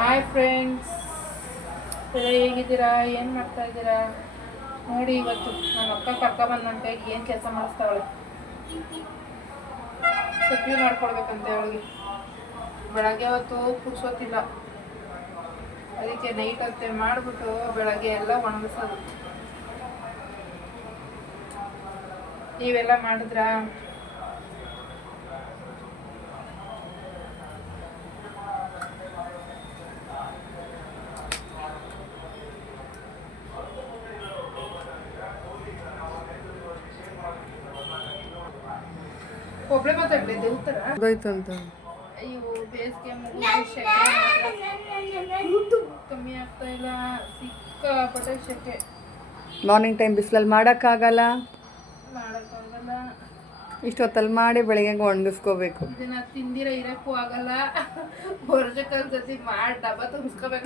Hi friends, ಹೇಗಿದ್ದೀರಾ? ಏನು ಮಾಡ್ತಾ ಇದ್ದೀರಾ? ನೋಡಿ, ಇವತ್ತು ನಮ್ಮ ಅಕ್ಕ ಕರ್ಕೊಬಂದಂತೆ ಏನು ಕೆಲಸ ಮಾಡಿಸ್ತಾವಳೆ. ಚಟ್ನಿ ಮಾಡ್ಕೊಡ್ಬೇಕಂತೆ ಅವಳಿಗೆ. ಬೆಳಗ್ಗೆ ಹೊತ್ತು ಕುಡ್ಸೋತಿಲ್ಲ, ಅದಕ್ಕೆ ನೈಟ್ ಹೊತ್ತೆ ಮಾಡಿಬಿಟ್ಟು ಬೆಳಗ್ಗೆ ಎಲ್ಲ ಒಣಗಿಸೋದು. ನೀವೆಲ್ಲ ಮಾಡಿದ್ರಾ? ಒಬ್ಬಳೆ ಮಾತಾಡ್ಲಿ ದೇವ್ತರ ಗೊತ್ತಾಯ್ತಂತ. ಅಯ್ಯೋ, ಬೇಸಿಗೆ ಕಮ್ಮಿ ಆಗ್ತಾ ಇಲ್ಲ, ಸಿಕ್ಕಾಪಟ್ಟೆ ಶೆಕೆ. ಮಾರ್ನಿಂಗ್ ಟೈಮ್ ಬಿಸಿಲಲ್ಲಿ ಮಾಡೋಕ್ಕಾಗಲ್ಲ, ಇಷ್ಟೊತ್ತಲ್ಲಿ ಮಾಡಿ ಬೆಳಿಗ್ಗೆ ಒಣಗಿಸ್ಕೋಬೇಕು. ಇದನ್ನ ತಿಂದಿರ ಇರಕ್ಕೂ ಆಗಲ್ಲ, ವರ್ಷಕ್ಕೊಂದ್ಸತಿ ಮಾಡಿ ಡಬ್ಬ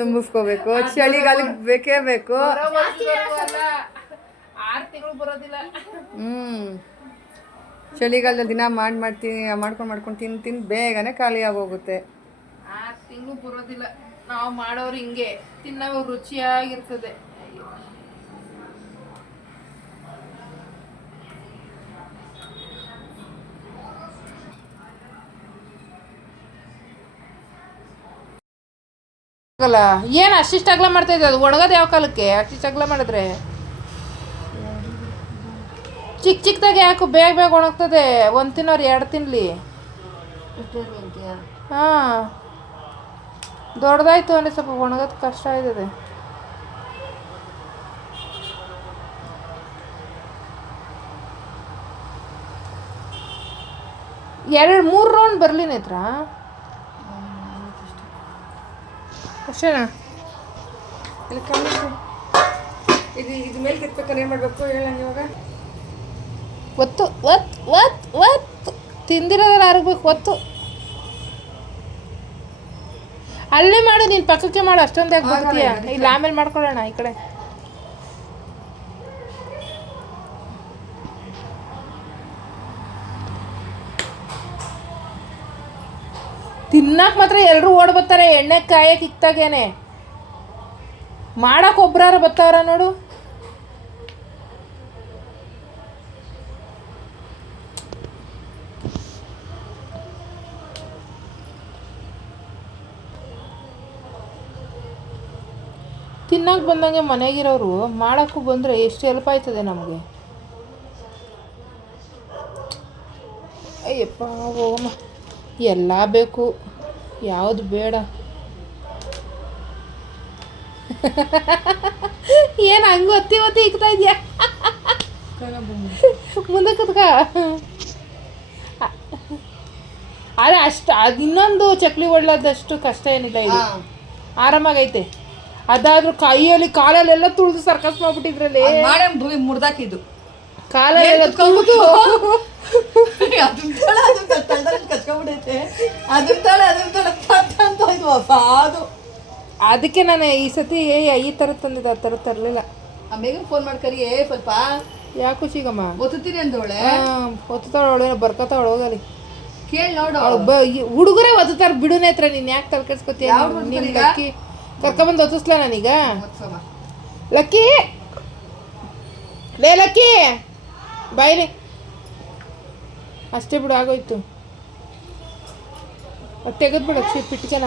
ತುಂಬಿಸ್ಕೋಬೇಕು. ಚಳಿಗಾಲಕ್ಕೆ ಬೇಕೇ ಬೇಕು. 6 ತಿಂಗಳು ಬರೋದಿಲ್ಲ. ಚಳಿಗಾಲದಲ್ಲಿ ದಿನ ಮಾಡ್ಕೊಂಡು ತಿಂದು ಬೇಗನೆ ಖಾಲಿ ಆಗೋಗುತ್ತೆ. 6 ತಿಂಗಳು ಬರೋದಿಲ್ಲ. ನಾವು ಮಾಡೋರು ಹಿಂಗೆ ತಿನ್ನೋ ರುಚಿಯಾಗಿರ್ತದೆ. ಏನು ಅಷ್ಟಿಷ್ಟು ಅಗಲ ಮಾಡ್ತಾ ಇದ್ದೆ? ಅದು ಒಣಗೋದು ಯಾವ ಕಾಲಕ್ಕೆ? ಅಷ್ಟಿಷ್ಟು ಅಗಲ ಮಾಡಿದ್ರೆ ಚಿಕ್ಕ ಚಿಕ್ಕದಾಗೆ ಯಾಕು ಬೇಗ ಬೇಗ ಒಣಗ್ತದೆ. 1 ತಿನ್ನೋರು 2 ತಿನ್ನಲಿ. ಹಾಂ, ದೊಡ್ಡದಾಯ್ತು ಅಂದರೆ ಸ್ವಲ್ಪ ಒಣಗೋದು ಕಷ್ಟ ಆಯ್ತದೆ. ಮೂರು ರೌಂಡ್ ಬರಲಿ ನೇತ್ರ, ಅಷ್ಟೇನಾ? ಇದು ಮೇಲೆ ಕೆತ್ಬೇಕಾದ್ರೆ ಏನು ಮಾಡಬೇಕು ಹೇಳ ಇವಾಗ? ಒತ್ತು ಒತ್ತು ಒತ್ತು ಒತ್ತು ತಿಂದಿರೋದ್ರಲ್ಲಿ ಅರಗಬೇಕು. ಒತ್ತು ಅಲ್ಲೇ ಮಾಡು, ನೀನು ಪಕ್ಕಕ್ಕೆ ಮಾಡು. ಅಷ್ಟೊಂದು ಯಾಕೆ ಬರ್ತೀಯ? ಇಲ್ಲ, ಆಮೇಲೆ ಮಾಡ್ಕೊಳ್ಳೋಣ. ಈ ಕಡೆ ತಿನ್ನಕ್ಕೆ ಮಾತ್ರ ಎಲ್ಲರೂ ಓಡ್ ಬರ್ತಾರೆ. ಎಣ್ಣೆ ಕಾಯಕ್ಕೆ ಇಕ್ತಾಗೇನೆ ಮಾಡಕ್ಕೆ ಒಬ್ರಾರು ಬರ್ತಾವ್ರ ನೋಡು. ತಿನ್ನಕ್ಕೆ ಬಂದಂಗೆ ಮನೆಗಿರೋರು ಮಾಡೋಕ್ಕೂ ಬಂದರೆ ಎಷ್ಟು ಹೆಲ್ಪ್ ಆಯ್ತದೆ ನಮಗೆ. ಅಯ್ಯಪ್ಪ ಹೋಗಮ್ಮ, ಎಲ್ಲ ಬೇಕು, ಯಾವುದು ಬೇಡ. ಏನು ಹಂಗೆ ಒತ್ತಿ ಒತ್ತಿ ಇಕ್ತಾ ಇದೆಯಾ? ಮುಂದೆ ಕುತ್ಕ. ಅದೇ ಅದು ಇನ್ನೊಂದು ಚಕ್ಲಿ ಒಳ್ಳದಷ್ಟು ಕಷ್ಟ ಏನಿಲ್ಲ, ಇದು ಆರಾಮಾಗೈತೆ. ಅದಾದ್ರೂ ಕೈಯಲ್ಲಿ ಕಾಲಲ್ಲೆಲ್ಲ ತುಳಿದು ಸರ್ಕಸ್ ಮಾಡ್ಬಿಟ್ಟಿದ್ರಲ್ಲಿ ಮುರ್ದಾಕಿದ್ದು ಕಾಲಲ್ಲೆಲ್ಲ ತುಳಿದು ಅದಕ್ಕೆ ನಾನು ಈ ಸತಿ ಈ ಥರ ತಂದಿದ್ದೆ, ಆ ಥರ ತರಲಿಲ್ಲ. ಬೇಗ ಫೋನ್ ಮಾಡ್ಕರಿ ಸ್ವಲ್ಪ. ಯಾಕೋ ಸಿಗಮ್ಮ ಒತ್ತೀನಿ ಅಂದವಳೆ. ಒತ್ತಾವಳೆ ಬರ್ಕೋತಾವಳು, ಹೋಗಲಿ ಕೇಳಿ ನೋಡು. ಹುಡುಗರೇ ಒತ್ತಾರ ಬಿಡು ನೇತ್ರ. ನೀನು ಯಾಕೆ ತಲೆ ಕೆಡ್ಸ್ಕೊತೀಯ? ನೀನು ಲಕ್ಕಿ ಕರ್ಕೊಂಬಂದು ಒತ್ತಿಸ್ಲಾ ನಾನೀಗ? ಲಕ್ಕಿ, ಲೇ ಲಕ್ಕಿ ಬಾಯ್ಲಿ. ಅಷ್ಟೇ ಬಿಡು, ಆಗೋಯ್ತು. ತೆಗೆದ್ಬಿಡು ಪಿಟ್ಟು ಜನ.